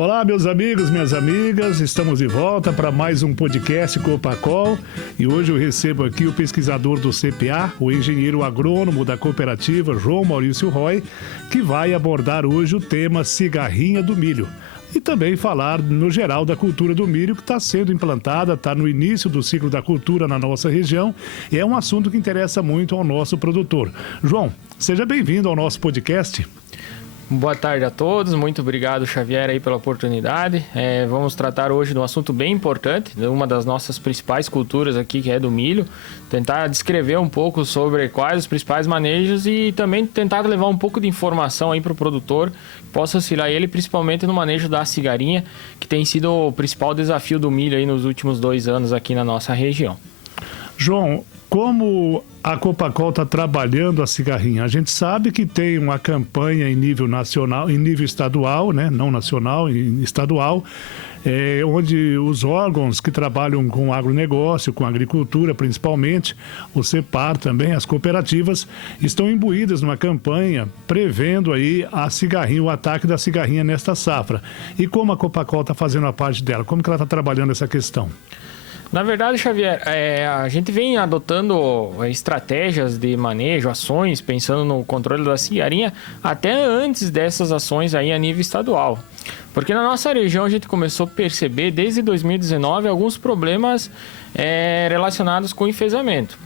Olá, meus amigos, minhas amigas, estamos de volta para mais um podcast Copacol e hoje eu recebo aqui o pesquisador do CPA, o engenheiro agrônomo da cooperativa, João Maurício Roy, que vai abordar hoje o tema cigarrinha do milho. E também falar, no geral, da cultura do milho que está sendo implantada, está no início do ciclo da cultura na nossa região e é um assunto que interessa muito ao nosso produtor. João, seja bem-vindo ao nosso podcast. Boa tarde a todos, muito obrigado, Xavier, aí pela oportunidade. Vamos tratar hoje de um assunto bem importante, de uma das nossas principais culturas aqui, que é do milho. Tentar descrever um pouco sobre quais os principais manejos e também tentar levar um pouco de informação aí para o produtor, que possa auxiliar ele, principalmente no manejo da cigarinha, que tem sido o principal desafio do milho aí nos últimos 2 anos aqui na nossa região. João, como a Copacol está trabalhando a cigarrinha? A gente sabe que tem uma campanha em nível nacional, em nível estadual, né? Não nacional, estadual, onde os órgãos que trabalham com o agronegócio, com a agricultura principalmente, o CEPAR também, as cooperativas, estão imbuídas numa campanha prevendo aí a cigarrinha, o ataque da cigarrinha nesta safra. E como a Copacol está fazendo a parte dela? Como que ela está trabalhando essa questão? Na verdade, Xavier, a gente vem adotando estratégias de manejo, ações, pensando no controle da cigarrinha, até antes dessas ações aí a nível estadual. Porque na nossa região a gente começou a perceber, desde 2019, alguns problemas relacionados com o enfesamento.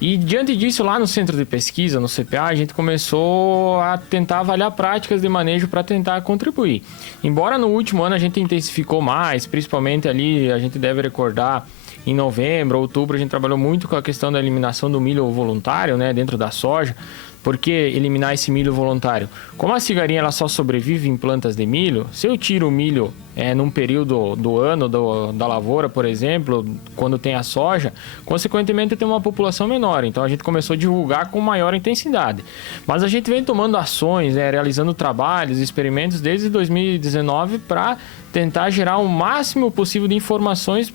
E diante disso, lá no centro de pesquisa, no CPA, a gente começou a tentar avaliar práticas de manejo para tentar contribuir. Embora no último ano a gente intensificou mais, principalmente ali, a gente deve recordar, em novembro, outubro, a gente trabalhou muito com a questão da eliminação do milho voluntário, né, dentro da soja. Por que eliminar esse milho voluntário? Como a cigarrinha ela só sobrevive em plantas de milho, se eu tiro o milho num período do ano da lavoura, por exemplo, quando tem a soja, consequentemente tem uma população menor. Então a gente começou a divulgar com maior intensidade. Mas a gente vem tomando ações, realizando trabalhos, experimentos desde 2019 para tentar gerar o máximo possível de informações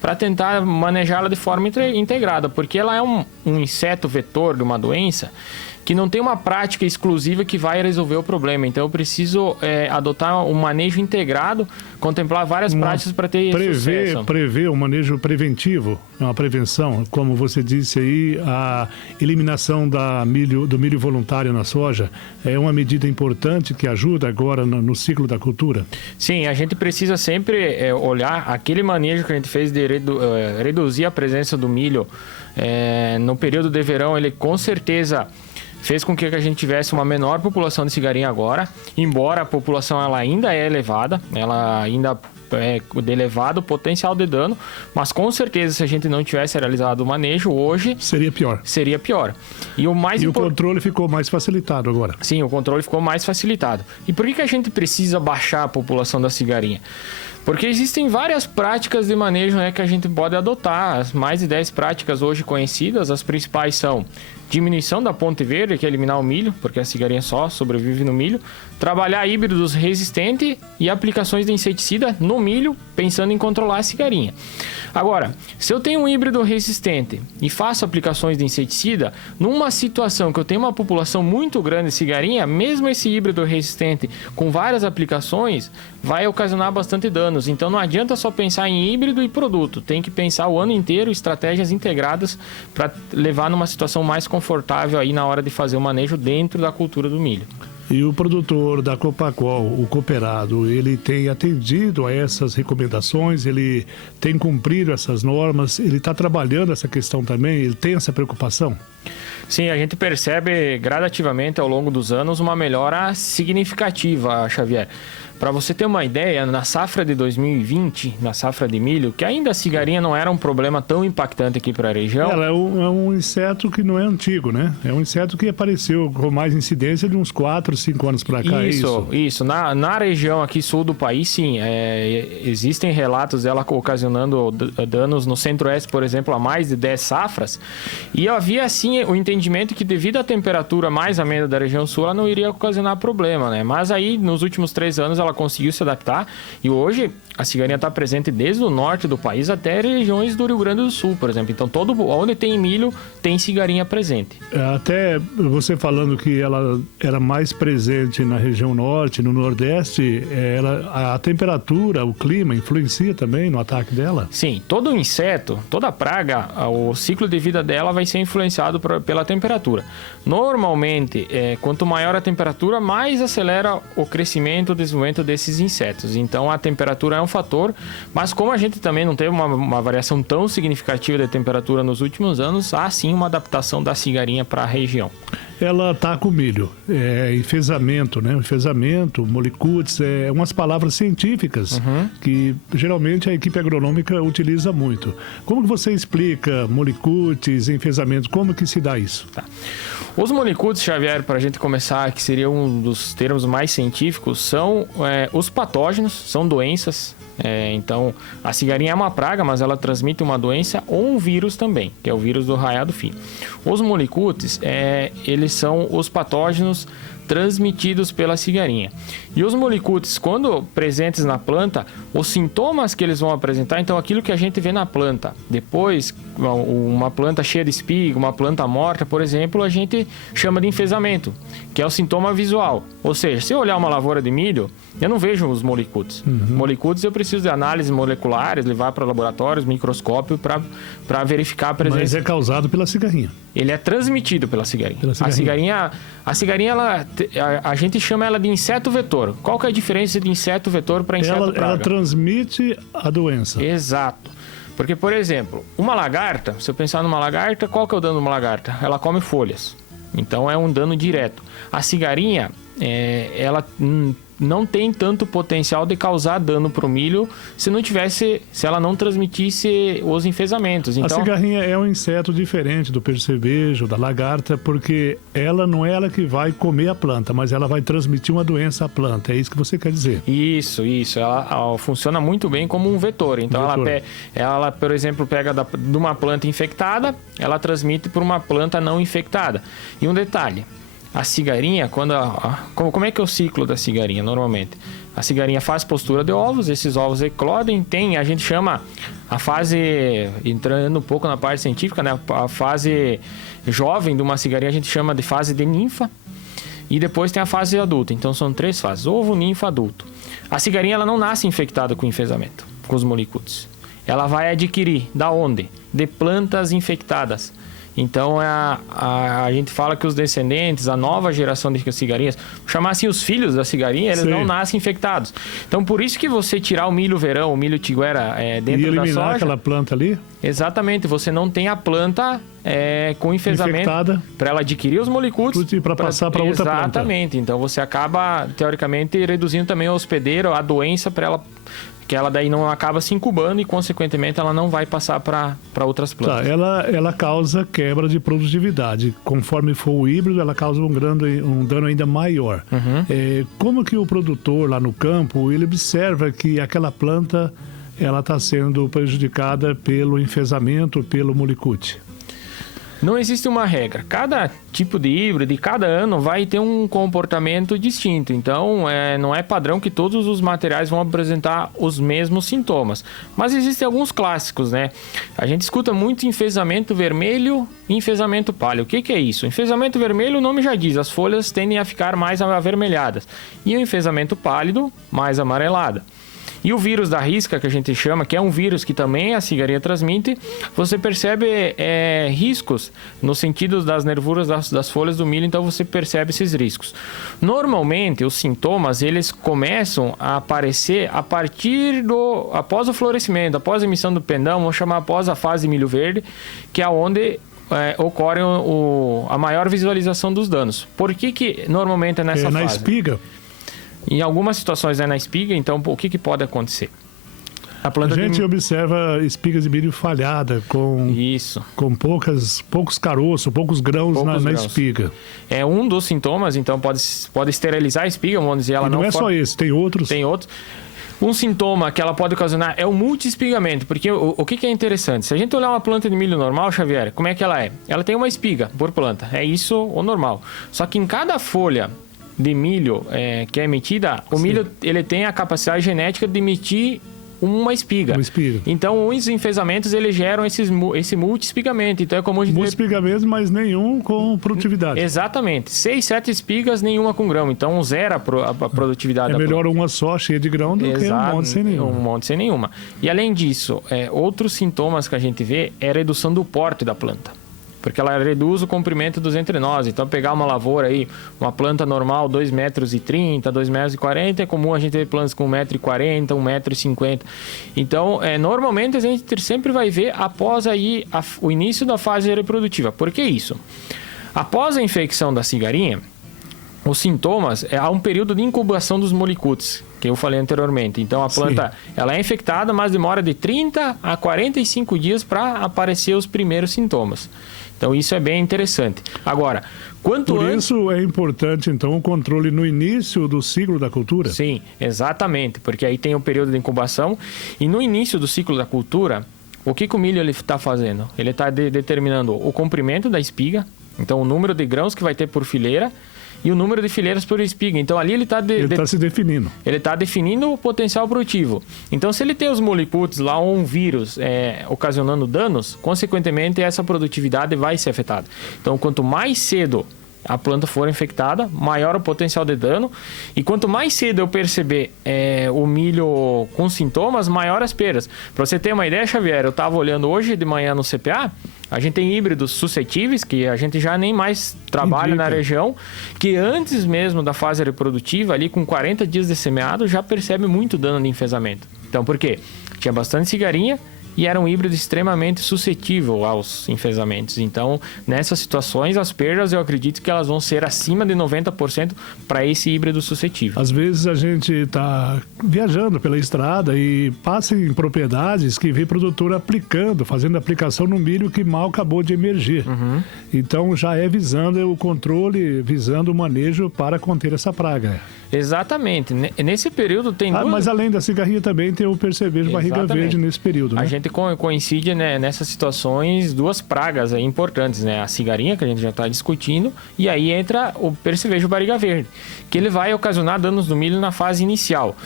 para tentar manejá-la de forma integrada, porque ela é um inseto vetor de uma doença que não tem uma prática exclusiva que vai resolver o problema. Então eu preciso adotar um manejo integrado, contemplar várias práticas para ter sucesso. Prever um manejo preventivo, uma prevenção, como você disse aí, a eliminação do milho voluntário na soja é uma medida importante que ajuda agora no ciclo da cultura. Sim, a gente precisa sempre olhar aquele manejo que a gente fez de reduzir a presença do milho no período de verão. Ele com certeza fez com que a gente tivesse uma menor população de cigarrinha agora, embora a população ela ainda é elevada, ela ainda é de elevado potencial de dano, mas com certeza se a gente não tivesse realizado o manejo hoje... Seria pior. E o controle ficou mais facilitado agora. Sim, o controle ficou mais facilitado. E por que a gente precisa baixar a população da cigarrinha? Porque existem várias práticas de manejo que a gente pode adotar. As mais de 10 práticas hoje conhecidas, as principais são diminuição da ponte verde, que é eliminar o milho, porque a cigarrinha só sobrevive no milho, trabalhar híbridos resistentes e aplicações de inseticida no milho, pensando em controlar a cigarrinha. Agora, se eu tenho um híbrido resistente e faço aplicações de inseticida, numa situação que eu tenho uma população muito grande de cigarrinha, mesmo esse híbrido resistente com várias aplicações, vai ocasionar bastante danos. Então não adianta só pensar em híbrido e produto, tem que pensar o ano inteiro estratégias integradas para levar numa situação mais confortável aí na hora de fazer o manejo dentro da cultura do milho. E o produtor da Copacol, o cooperado, ele tem atendido a essas recomendações, ele tem cumprido essas normas, ele está trabalhando essa questão também, ele tem essa preocupação? Sim, a gente percebe gradativamente ao longo dos anos uma melhora significativa, Xavier. Para você ter uma ideia, na safra de 2020, na safra de milho, que ainda a cigarrinha não era um problema tão impactante aqui para a região. Ela é um inseto que não é antigo, né? É um inseto que apareceu com mais incidência de uns 4, 5 anos para cá. Isso. Na região aqui sul do país, sim. Existem relatos dela ocasionando danos no centro-oeste, por exemplo, a mais de 10 safras. E havia, assim, o entendimento que devido à temperatura mais amena da região sul, ela não iria ocasionar problema, né? Mas aí, nos últimos 3 anos, ela conseguiu se adaptar e hoje a cigarrinha está presente desde o norte do país até regiões do Rio Grande do Sul, por exemplo. Então, onde tem milho, tem cigarrinha presente. Até você falando que ela era mais presente presente na região norte, no nordeste, a temperatura, o clima influencia também no ataque dela? Sim, todo inseto, toda praga, o ciclo de vida dela vai ser influenciado pela temperatura. Normalmente, quanto maior a temperatura, mais acelera o crescimento, o desenvolvimento desses insetos. Então, a temperatura é um fator, mas como a gente também não teve uma variação tão significativa de temperatura nos últimos anos, há sim uma adaptação da cigarinha para a região. Ela ataca o milho, enfesamento, né? Enfesamento, molicutes, umas palavras científicas que geralmente a equipe agronômica utiliza muito. Como que você explica molicutes, enfesamento, como que se dá isso? Tá. Os molicutes, Xavier, para a gente começar, que seria um dos termos mais científicos, são os patógenos, são doenças. Então, a cigarinha é uma praga, mas ela transmite uma doença ou um vírus também, que é o vírus do raiado fino. Os molicutes, eles são os patógenos transmitidos pela cigarinha. E os molicutes, quando presentes na planta, os sintomas que eles vão apresentar, então aquilo que a gente vê na planta, depois uma planta cheia de espiga, uma planta morta, por exemplo, a gente chama de enfesamento, que é o sintoma visual. Ou seja, se eu olhar uma lavoura de milho, eu não vejo os molicutes. Molicutes eu preciso de análises moleculares, levar para laboratórios, microscópio, para verificar a presença. Mas é causado pela cigarrinha. Ele é transmitido pela cigarinha. A cigarinha, a gente chama ela de inseto vetor. Qual que é a diferença de inseto vetor para inseto praga? Ela transmite a doença. Exato. Porque, por exemplo, uma lagarta, se eu pensar numa lagarta, qual que é o dano de uma lagarta? Ela come folhas. Então é um dano direto. A cigarinha, ela não tem tanto potencial de causar dano para o milho se ela não transmitisse os enfesamentos. Então, a cigarrinha é um inseto diferente do percevejo, da lagarta, porque ela não é ela que vai comer a planta, mas ela vai transmitir uma doença à planta. É isso que você quer dizer? Isso. Ela funciona muito bem como um vetor. Então, ela, por exemplo, pega de uma planta infectada, ela transmite para uma planta não infectada. E um detalhe. A cigarinha, como é que é o ciclo da cigarinha normalmente? A cigarinha faz postura de ovos, esses ovos eclodem, a gente chama a fase, entrando um pouco na parte científica, né? A fase jovem de uma cigarinha a gente chama de fase de ninfa, e depois tem a fase adulta. Então são 3 fases, ovo, ninfa, adulto. A cigarinha ela não nasce infectada com enfesamento, com os molicutes. Ela vai adquirir, da onde? De plantas infectadas. Então, a gente fala que os descendentes, a nova geração de cigarinhas, chamar assim os filhos da cigarinha, eles não nascem infectados. Então, por isso que você tirar o milho verão, o milho tiguera dentro da soja... E eliminar aquela planta ali? Exatamente, você não tem a planta com enfesamento para ela adquirir os molicutes e para passar para outra planta. Exatamente, então você acaba, teoricamente, reduzindo também o hospedeiro, a doença para ela... que ela daí não acaba se incubando e, consequentemente, ela não vai passar para outras plantas. Tá, ela causa quebra de produtividade. Conforme for o híbrido, ela causa um dano ainda maior. Como que o produtor lá no campo, ele observa que aquela planta ela está sendo prejudicada pelo enfesamento, pelo molicute? Não existe uma regra. Cada tipo de híbrido, cada ano, vai ter um comportamento distinto. Então, não é padrão que todos os materiais vão apresentar os mesmos sintomas. Mas existem alguns clássicos, né? A gente escuta muito enfesamento vermelho e enfesamento pálido. O que é isso? Enfesamento vermelho, o nome já diz, as folhas tendem a ficar mais avermelhadas. E o enfesamento pálido, mais amarelada. E o vírus da risca, que a gente chama, que é um vírus que também a cigarinha transmite, você percebe riscos no sentido das nervuras das folhas do milho, então você percebe esses riscos. Normalmente, os sintomas, eles começam a aparecer após o florescimento, após a emissão do pendão, vamos chamar após a fase de milho verde, que é onde ocorre a maior visualização dos danos. Por que normalmente é nessa fase? Na espiga? Em algumas situações é na espiga, então o que pode acontecer? A gente observa espigas de milho falhada, com poucos caroços, poucos grãos na espiga. É um dos sintomas, então pode esterilizar a espiga, vamos dizer, ela não é só esse, tem outros. Tem outros. Um sintoma que ela pode ocasionar é o multi-espigamento, porque o que é interessante? Se a gente olhar uma planta de milho normal, Xavier, como é que ela é? Ela tem uma espiga por planta, é isso o normal. Só que em cada folha de milho que é emitida, o milho ele tem a capacidade genética de emitir uma espiga. Então, os enfesamentos, eles geram esse multi-espigamento. Então, é comum a gente multi-espigamento, mas nenhum com produtividade. Exatamente. 6, 7 espigas, nenhuma com grão. Então, zera a produtividade. É melhor uma só, cheia de grão, do que um monte sem nenhuma. Um monte sem nenhuma. E, além disso, outros sintomas que a gente vê é a redução do porte da planta. Porque ela reduz o comprimento dos entrenós. Então, pegar uma lavoura aí, uma planta normal, 2,30 metros, 2,40 metros, é comum a gente ver plantas com 1,40 m, 1,50 m. Então, normalmente a gente sempre vai ver após aí o início da fase reprodutiva. Por que isso? Após a infecção da cigarinha, os sintomas, há um período de incubação dos molicutes, que eu falei anteriormente. Então, a planta ela é infectada, mas demora de 30 a 45 dias para aparecer os primeiros sintomas. Então, isso é bem interessante. Agora, Por isso é importante, então, o controle no início do ciclo da cultura? Sim, exatamente, porque aí tem o período de incubação e no início do ciclo da cultura, o que o milho está fazendo? Ele está determinando o comprimento da espiga, então o número de grãos que vai ter por fileira, e o número de fileiras por espiga. Então, ali ele está se definindo. Ele está definindo o potencial produtivo. Então, se ele tem os molicutes lá ou um vírus ocasionando danos, consequentemente, essa produtividade vai ser afetada. Então, quanto mais cedo a planta for infectada, maior o potencial de dano. E quanto mais cedo eu perceber o milho com sintomas, maior as perdas. Para você ter uma ideia, Xavier, eu estava olhando hoje de manhã no CPA, a gente tem híbridos suscetíveis, que a gente já nem mais trabalha na região, que antes mesmo da fase reprodutiva, ali com 40 dias de semeado, já percebe muito dano de enfesamento. Então, por quê? Tinha bastante cigarinha, e era um híbrido extremamente suscetível aos enfesamentos. Então, nessas situações, as perdas, eu acredito que elas vão ser acima de 90% para esse híbrido suscetível. Às vezes a gente está viajando pela estrada e passa em propriedades que vê produtor fazendo aplicação no milho que mal acabou de emergir. Uhum. Então, já é visando o controle, visando o manejo para conter essa praga. Exatamente. Nesse período tem duas... Mas além da cigarrinha também tem o percevejo barriga verde nesse período, né? A gente coincide, né, nessas situações duas pragas aí importantes, né? A cigarrinha, que a gente já está discutindo, e aí entra o percevejo barriga verde, que ele vai ocasionar danos no milho na fase inicial.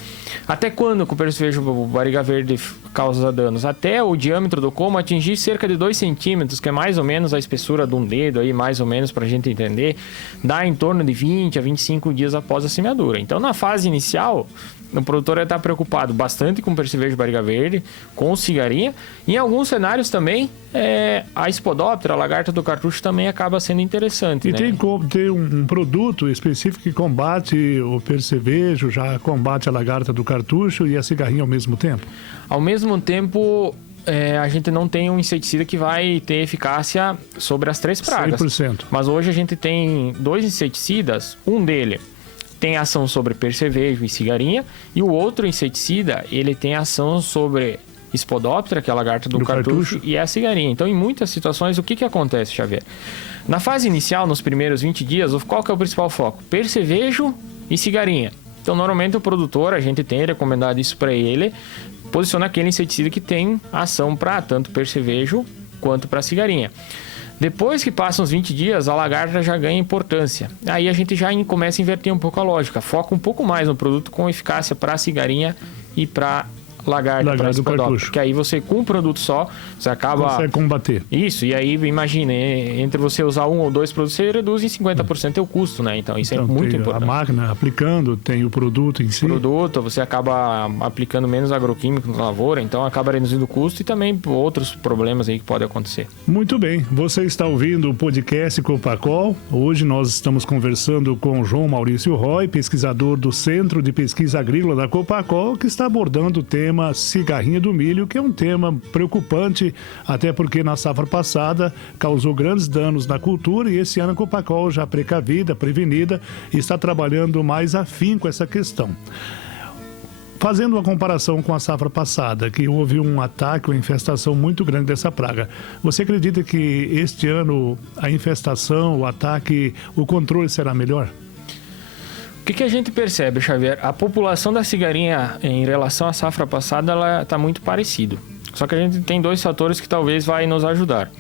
Até quando que o percevejo barriga verde causa danos? Até o diâmetro do como atingir cerca de 2 centímetros, que é mais ou menos a espessura de um dedo aí, mais ou menos, para a gente entender, dá em torno de 20 a 25 dias após a semeadura. Então, na fase inicial, o produtor está preocupado bastante com o percevejo barriga verde, com o cigarinha. Em alguns cenários também, a espodóptera, a lagarta do cartucho, também acaba sendo interessante. E né? tem um produto específico que combate o percevejo, já combate a lagarta do cartucho e a cigarrinha ao mesmo tempo? Ao mesmo tempo... a gente não tem um inseticida que vai ter eficácia sobre as 3 pragas. 100%. Mas hoje a gente tem 2 inseticidas, um dele tem ação sobre percevejo e cigarinha, e o outro inseticida, ele tem ação sobre espodóptera, que é a lagarta do cartucho, e a cigarinha. Então, em muitas situações, o que acontece, Xavier? Na fase inicial, nos primeiros 20 dias, qual que é o principal foco? Percevejo e cigarinha. Então, normalmente o produtor, a gente tem recomendado isso para ele, posiciona aquele inseticida que tem ação para tanto percevejo quanto para cigarinha. Depois que passam os 20 dias, a lagarta já ganha importância. Aí a gente já começa a inverter um pouco a lógica. Foca um pouco mais no produto com eficácia para a cigarinha e para lagarta para espodóptera. Que aí você, com um produto só, você acaba... Consegue combater. Isso, e aí, imagina, entre você usar 1 ou 2 produtos, você reduz em 50% o custo, né? Então, isso é muito importante. A máquina aplicando, tem o produto em si. O produto, você acaba aplicando menos agroquímico na lavoura, então acaba reduzindo o custo e também outros problemas aí que podem acontecer. Muito bem, você está ouvindo o podcast Copacol. Hoje nós estamos conversando com João Maurício Roy, pesquisador do Centro de Pesquisa Agrícola da Copacol, que está abordando o tema cigarrinha do milho, que é um tema preocupante, até porque na safra passada causou grandes danos na cultura e esse ano a Copacol, já precavida, prevenida, está trabalhando mais afinco essa questão. Fazendo uma comparação com a safra passada, que houve um ataque, uma infestação muito grande dessa praga, você acredita que este ano a infestação, o ataque, o controle será melhor? O que a gente percebe, Xavier? A população da cigarinha em relação à safra passada, ela está muito parecido. Só que a gente tem 2 fatores que talvez vai nos ajudar.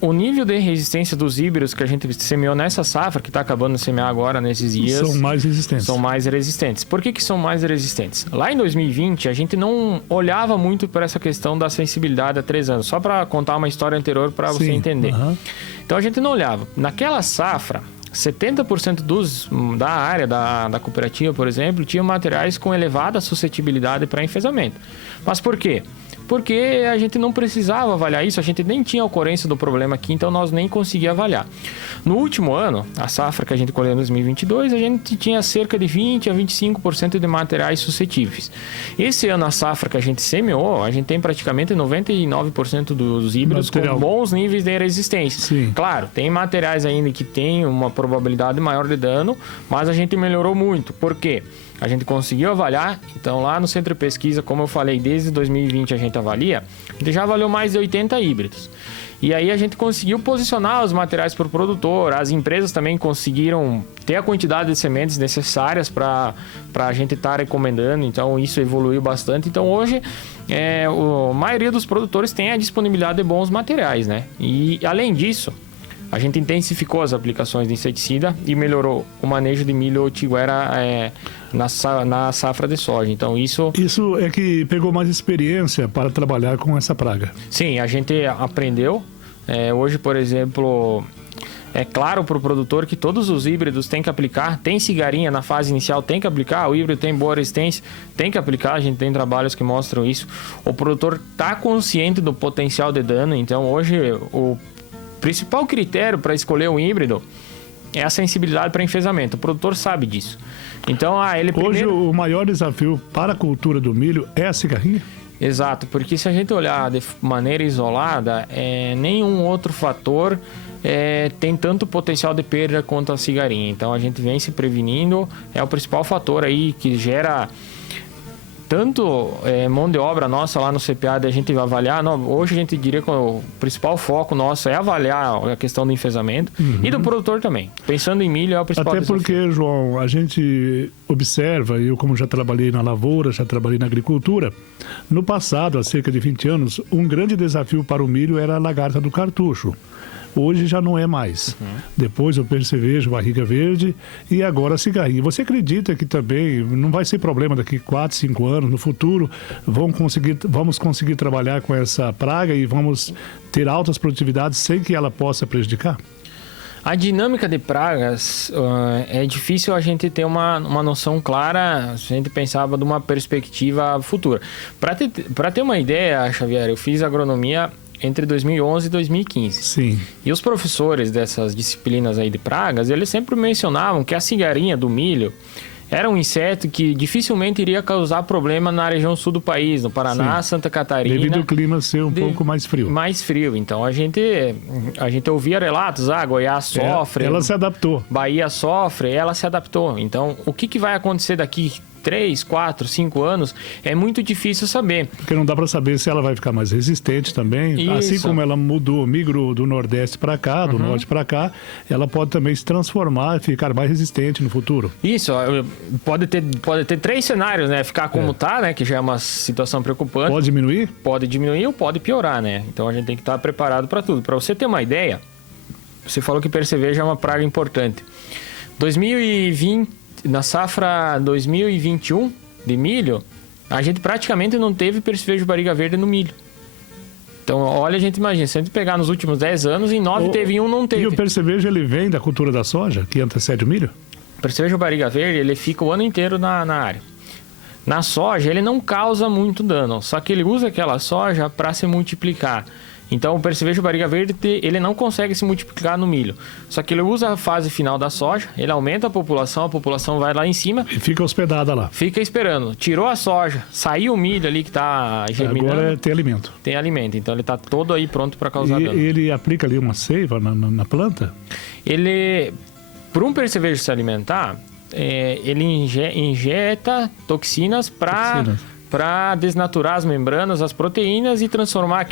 o nível de resistência dos híbridos que a gente semeou nessa safra, que está acabando de semear agora nesses dias... São mais resistentes. São mais resistentes. Por que são mais resistentes? Lá em 2020, a gente não olhava muito para essa questão da sensibilidade há 3 anos. Só para contar uma história anterior para você entender. Então, a gente não olhava. Naquela safra, 70% da área da cooperativa, por exemplo, tinha materiais com elevada suscetibilidade para enfesamento. Mas por quê? Porque a gente não precisava avaliar isso, a gente nem tinha ocorrência do problema aqui, então nós nem conseguíamos avaliar. No último ano, a safra que a gente colheu em 2022, a gente tinha cerca de 20% a 25% de materiais suscetíveis. Esse ano, a safra que a gente semeou, a gente tem praticamente 99% dos híbridos com bons níveis de resistência. Sim. Claro, tem materiais ainda que tem uma probabilidade maior de dano, mas a gente melhorou muito. Por quê? A gente conseguiu avaliar, então lá no Centro de Pesquisa, como eu falei, desde 2020 a gente avalia, a gente já avaliou mais de 80 híbridos. E aí a gente conseguiu posicionar os materiais para o produtor, as empresas também conseguiram ter a quantidade de sementes necessárias para a gente estar recomendando, então isso evoluiu bastante. Então hoje a maioria dos produtores tem a disponibilidade de bons materiais, né? E além disso, a gente intensificou as aplicações de inseticida e melhorou o manejo de milho otiguera na safra de soja. Então isso é que pegou mais experiência para trabalhar com essa praga. Sim, a gente aprendeu. Hoje, por exemplo, é claro para o produtor que todos os híbridos têm que aplicar. Tem cigarinha na fase inicial, tem que aplicar. O híbrido tem boa resistência, tem que aplicar. A gente tem trabalhos que mostram isso. O produtor está consciente do potencial de dano. Então hoje o principal critério para escolher um híbrido é a sensibilidade para enfesamento. O produtor sabe disso. Então, Hoje o maior desafio para a cultura do milho é a cigarrinha? Exato, porque se a gente olhar de maneira isolada, nenhum outro fator tem tanto potencial de perda quanto a cigarrinha. Então, a gente vem se prevenindo, é o principal fator aí que gera tanto mão de obra nossa lá no CPA da gente avaliar. Hoje a gente diria que o principal foco nosso é avaliar a questão do enfesamento e do produtor também. Pensando em milho é o principal Até desafio. Porque, João, a gente observa, eu como já trabalhei na lavoura, já trabalhei na agricultura, no passado, há cerca de 20 anos, um grande desafio para o milho era a lagarta do cartucho. Hoje já não é mais. Depois o percevejo, barriga verde e agora a cigarrinha. Você acredita que também não vai ser problema daqui 4, 5 anos, no futuro, vamos conseguir trabalhar com essa praga e vamos ter altas produtividades sem que ela possa prejudicar? A dinâmica de pragas é difícil a gente ter uma noção clara se a gente pensava de uma perspectiva futura. Para ter uma ideia, Xavier, eu fiz agronomia entre 2011 e 2015. Sim. E os professores dessas disciplinas aí de pragas, eles sempre mencionavam que a cigarrinha do milho era um inseto que dificilmente iria causar problema na região sul do país, no Paraná, Santa Catarina. Devido ao clima ser um pouco mais frio. Mais frio. Então, a gente ouvia relatos, Goiás sofre. Ela se adaptou. Bahia sofre, ela se adaptou. Então, o que vai acontecer daqui 3, 4, 5 anos, é muito difícil saber. Porque não dá para saber se ela vai ficar mais resistente também. Isso. Assim como ela migrou do Nordeste para cá, do Norte para cá, ela pode também se transformar e ficar mais resistente no futuro. Isso, pode ter 3 cenários, né? Ficar como tá, né? Que já é uma situação preocupante. Pode diminuir? Pode diminuir ou pode piorar, né? Então a gente tem que estar preparado para tudo. Para você ter uma ideia, você falou que percevejo é uma praga importante. 2020, na safra 2021 de milho, a gente praticamente não teve percevejo barriga verde no milho. Então, olha, a gente imagina, se a gente pegar nos últimos 10 anos, em 9 teve e 1 não teve. E o percevejo, ele vem da cultura da soja, que antecede o milho? O percevejo barriga verde, ele fica o ano inteiro na área. Na soja, ele não causa muito dano, só que ele usa aquela soja para se multiplicar. Então, o percevejo barriga verde, ele não consegue se multiplicar no milho. Só que ele usa a fase final da soja, ele aumenta a população vai lá em cima. E fica hospedada lá. Fica esperando. Tirou a soja, saiu o milho ali que está germinando. Agora tem alimento. Tem alimento, então ele está todo aí pronto para causar dano. E ele aplica ali uma seiva na planta? Ele, por um percevejo se alimentar, ele injeta toxinas para desnaturar as membranas, as proteínas e transformar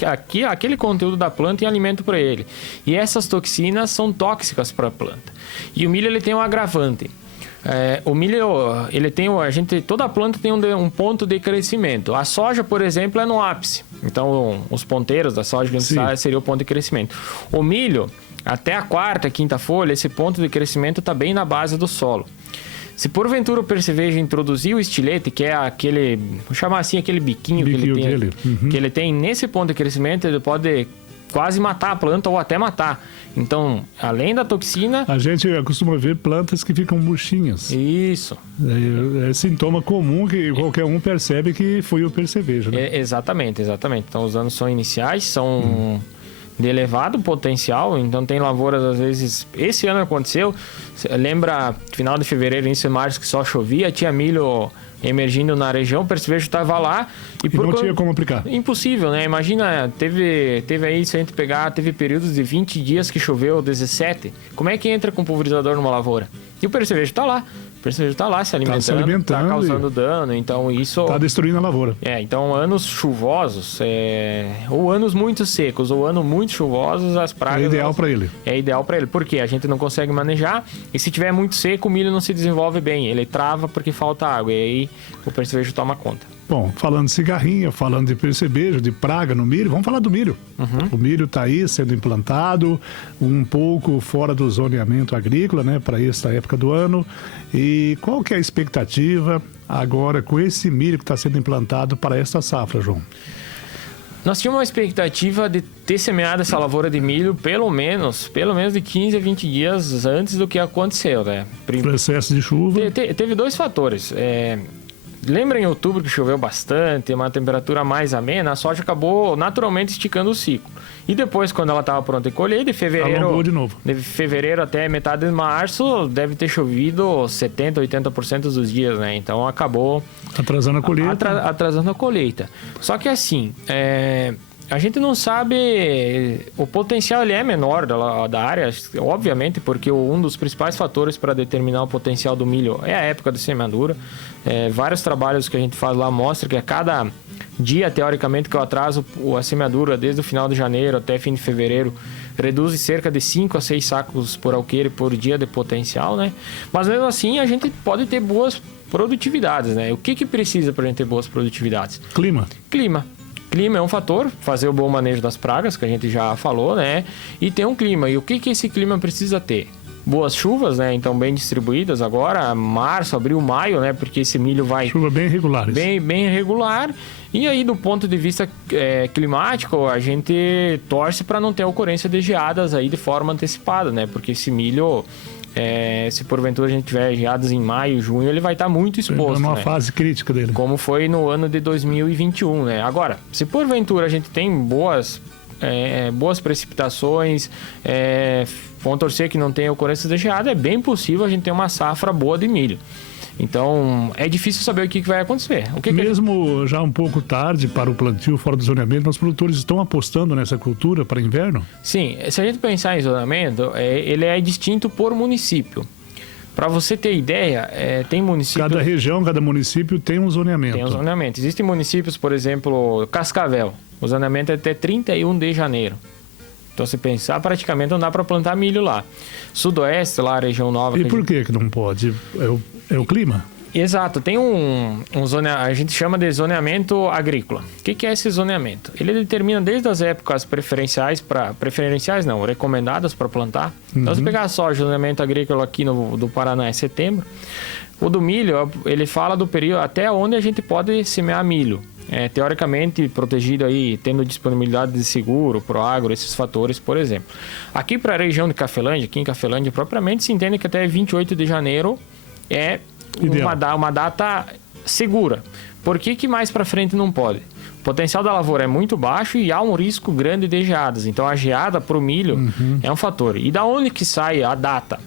aquele conteúdo da planta em alimento para ele. E essas toxinas são tóxicas para a planta. E o milho, ele tem um agravante. O milho, ele tem, toda a planta tem um ponto de crescimento. A soja, por exemplo, é no ápice. Então, os ponteiros da soja que a gente sabe seria o ponto de crescimento. O milho, até a quarta, quinta folha, esse ponto de crescimento está bem na base do solo. Se porventura o percevejo introduzir o estilete, que é aquele, vou chamar assim, aquele biquinho que ele tem, dele. que ele tem nesse ponto de crescimento, ele pode quase matar a planta ou até matar. Então, além da toxina... A gente costuma ver plantas que ficam murchinhas. Isso. É sintoma comum que qualquer um percebe que foi o percevejo, né? Exatamente. Então, os danos são iniciais, são de elevado potencial. Então, tem lavouras, às vezes... Esse ano aconteceu, lembra, final de fevereiro, início de março, que só chovia, tinha milho emergindo na região, o percevejo estava lá e não tinha como aplicar. Impossível, né? Imagina, teve aí, se a gente pegar, teve períodos de 20 dias que choveu, 17. Como é que entra com pulverizador numa lavoura? E o percevejo está lá. O percevejo está lá se alimentando, está causando dano, então isso... Está destruindo a lavoura. Então anos chuvosos, ou anos muito secos, ou anos muito chuvosos, as pragas... É ideal para ele. É ideal para ele, porque a gente não consegue manejar, e se tiver muito seco, o milho não se desenvolve bem, ele trava porque falta água, e aí o percevejo toma conta. Bom, falando de cigarrinha, falando de percevejo, de praga no milho, vamos falar do milho. O milho está aí sendo implantado, um pouco fora do zoneamento agrícola, né, para esta época do ano. E qual que é a expectativa agora com esse milho que está sendo implantado para esta safra, João? Nós tínhamos uma expectativa de ter semeado essa lavoura de milho pelo menos de 15 a 20 dias antes do que aconteceu, né? Processo de chuva. Teve dois fatores. Lembra em outubro que choveu bastante, uma temperatura mais amena, a soja acabou naturalmente esticando o ciclo. E depois, quando ela estava pronta e colher, de fevereiro, de novo. De fevereiro até metade de março, deve ter chovido 70%, 80% dos dias, né? Então acabou... Atrasando a colheita. Atrasando a colheita. Só que assim, a gente não sabe... O potencial ele é menor da área, obviamente, porque um dos principais fatores para determinar o potencial do milho é a época de semeadura. Vários trabalhos que a gente faz lá mostram que a cada dia, teoricamente, que eu atraso a semeadura desde o final de janeiro até fim de fevereiro, reduz cerca de 5 a 6 sacos por alqueire por dia de potencial, né? Mas mesmo assim, a gente pode ter boas produtividades, né? O que precisa para a gente ter boas produtividades? Clima. Clima é um fator, fazer o bom manejo das pragas, que a gente já falou, né? E ter um clima. E o que esse clima precisa ter? Boas chuvas, né? Então, bem distribuídas agora, março, abril, maio, né? Porque esse milho vai... Chuva bem regulares. Bem regular. E aí, do ponto de vista climático, a gente torce para não ter ocorrência de geadas aí de forma antecipada, né? Porque esse milho... se porventura a gente tiver geadas em maio, junho, ele vai estar muito exposto. Numa fase crítica dele. Como foi no ano de 2021, né? Agora, se porventura a gente tem boas precipitações, vamos torcer que não tenha ocorrência de geada, é bem possível a gente ter uma safra boa de milho. Então, é difícil saber o que vai acontecer. Mesmo já um pouco tarde para o plantio fora do zoneamento, os produtores estão apostando nessa cultura para inverno? Sim, se a gente pensar em zoneamento, ele é distinto por município. Para você ter ideia, tem municípios... Cada região, cada município tem um zoneamento. Tem um zoneamento. Existem municípios, por exemplo, Cascavel. O zoneamento é até 31 de janeiro. Então, se pensar, praticamente não dá para plantar milho lá. Sudoeste, lá, a região nova... E por que não pode? É o clima? Exato. Tem um zoneamento, a gente chama de zoneamento agrícola. O que é esse zoneamento? Ele determina desde as épocas recomendadas para plantar. Então, se pegar a soja, o zoneamento agrícola aqui do Paraná é setembro. O do milho, ele fala do período até onde a gente pode semear milho. Teoricamente protegido aí, tendo disponibilidade de seguro, Proagro, esses fatores, por exemplo. Aqui para a região de Cafelândia, aqui em Cafelândia propriamente, se entende que até 28 de janeiro é uma data segura. Por que mais para frente não pode? O potencial da lavoura é muito baixo e há um risco grande de geadas. Então a geada para o milho é um fator. E da onde que sai a data?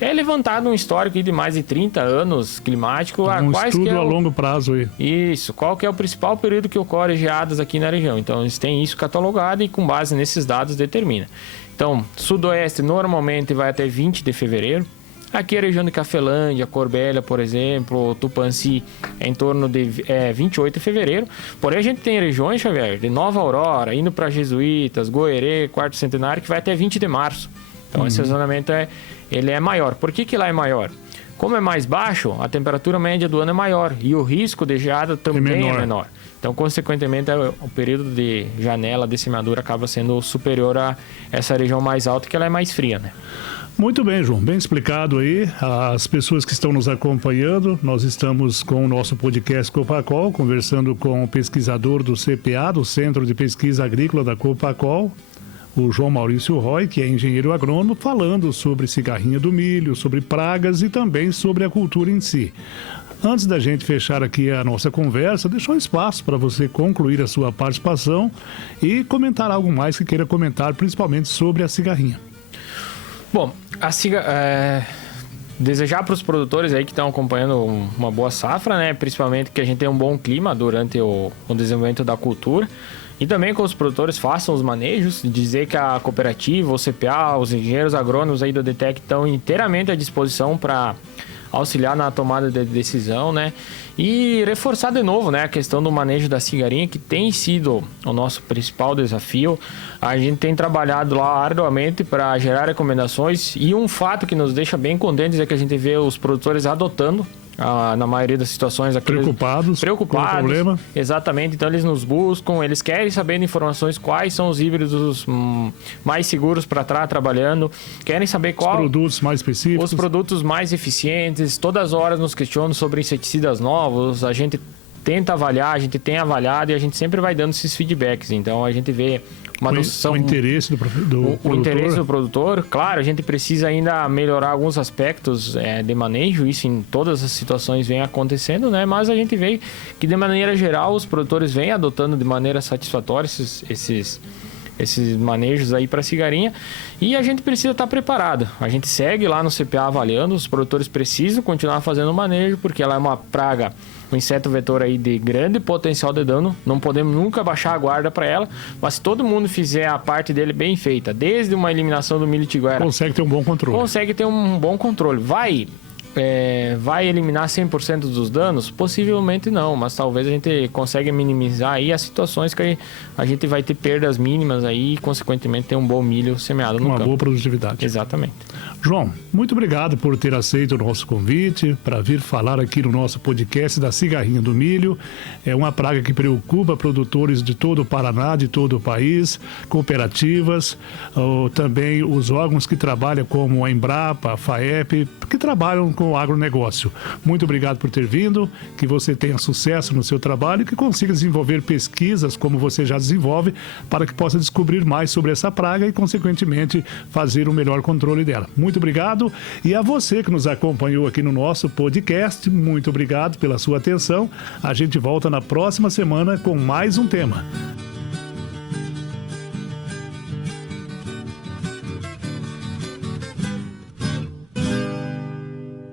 É levantado um histórico de mais de 30 anos climático. Estudo a longo prazo aí. Isso. Qual que é o principal período que ocorre geadas aqui na região? Então, eles têm isso catalogado e com base nesses dados determina. Então, sudoeste normalmente vai até 20 de fevereiro. Aqui a região de Cafelândia, Corbélia, por exemplo, Tupanci, é em torno de 28 de fevereiro. Porém, a gente tem regiões, Xavier, de Nova Aurora, indo para Jesuítas, Goerê, Quarto Centenário, que vai até 20 de março. Então, esse zonamento ele é maior. Por que lá é maior? Como é mais baixo, a temperatura média do ano é maior e o risco de geada também é menor. Então, consequentemente, o período de janela de semeadura acaba sendo superior a essa região mais alta, que ela é mais fria, né? Muito bem, João. Bem explicado aí. As pessoas que estão nos acompanhando, nós estamos com o nosso podcast Copacol, conversando com o pesquisador do CPA, do Centro de Pesquisa Agrícola da Copacol, o João Maurício Roy, que é engenheiro agrônomo, falando sobre cigarrinha do milho, sobre pragas e também sobre a cultura em si. Antes da gente fechar aqui a nossa conversa, deixa um espaço para você concluir a sua participação e comentar algo mais que queira comentar, principalmente sobre a cigarrinha. Bom, desejar para os produtores aí que estão acompanhando uma boa safra, né? Principalmente que a gente tenha um bom clima durante o desenvolvimento da cultura. E também que os produtores façam os manejos, dizer que a cooperativa, o CPA, os engenheiros agrônomos aí do DTEC estão inteiramente à disposição para auxiliar na tomada de decisão, né? E reforçar de novo, né, a questão do manejo da cigarrinha, que tem sido o nosso principal desafio. A gente tem trabalhado lá arduamente para gerar recomendações e um fato que nos deixa bem contentes é que a gente vê os produtores adotando, na maioria das situações, preocupados com o problema. Exatamente, então eles nos buscam, eles querem saber informações quais são os híbridos mais seguros para estar trabalhando, querem saber os produtos mais específicos, os produtos mais eficientes. Todas as horas nos questionam sobre inseticidas novos, a gente tenta avaliar, a gente tem avaliado e a gente sempre vai dando esses feedbacks. Então a gente vê uma noção, o interesse do produtor. O interesse do produtor. Claro, a gente precisa ainda melhorar alguns aspectos de manejo, isso em todas as situações vem acontecendo, né? Mas a gente vê que de maneira geral os produtores vêm adotando de maneira satisfatória esses manejos aí para cigarrinha, e a gente precisa estar preparado. A gente segue lá no CPA avaliando, os produtores precisam continuar fazendo o manejo, porque ela é uma praga, um inseto vetor aí de grande potencial de dano, não podemos nunca baixar a guarda para ela, mas se todo mundo fizer a parte dele bem feita, desde uma eliminação do milho tiguera, consegue ter um bom controle. Consegue ter um bom controle. Vai eliminar 100% dos danos? Possivelmente não, mas talvez a gente consiga minimizar aí as situações que a gente vai ter perdas mínimas aí e, consequentemente, ter um bom milho semeado no campo. Uma boa produtividade. Exatamente. João, muito obrigado por ter aceito o nosso convite para vir falar aqui no nosso podcast da cigarrinha do milho. É uma praga que preocupa produtores de todo o Paraná, de todo o país, cooperativas, também os órgãos que trabalham como a Embrapa, a FAEP, que trabalham com o agronegócio. Muito obrigado por ter vindo, que você tenha sucesso no seu trabalho e que consiga desenvolver pesquisas como você já desenvolve para que possa descobrir mais sobre essa praga e, consequentemente, fazer o melhor controle dela. Muito obrigado. E a você que nos acompanhou aqui no nosso podcast, muito obrigado pela sua atenção. A gente volta na próxima semana com mais um tema.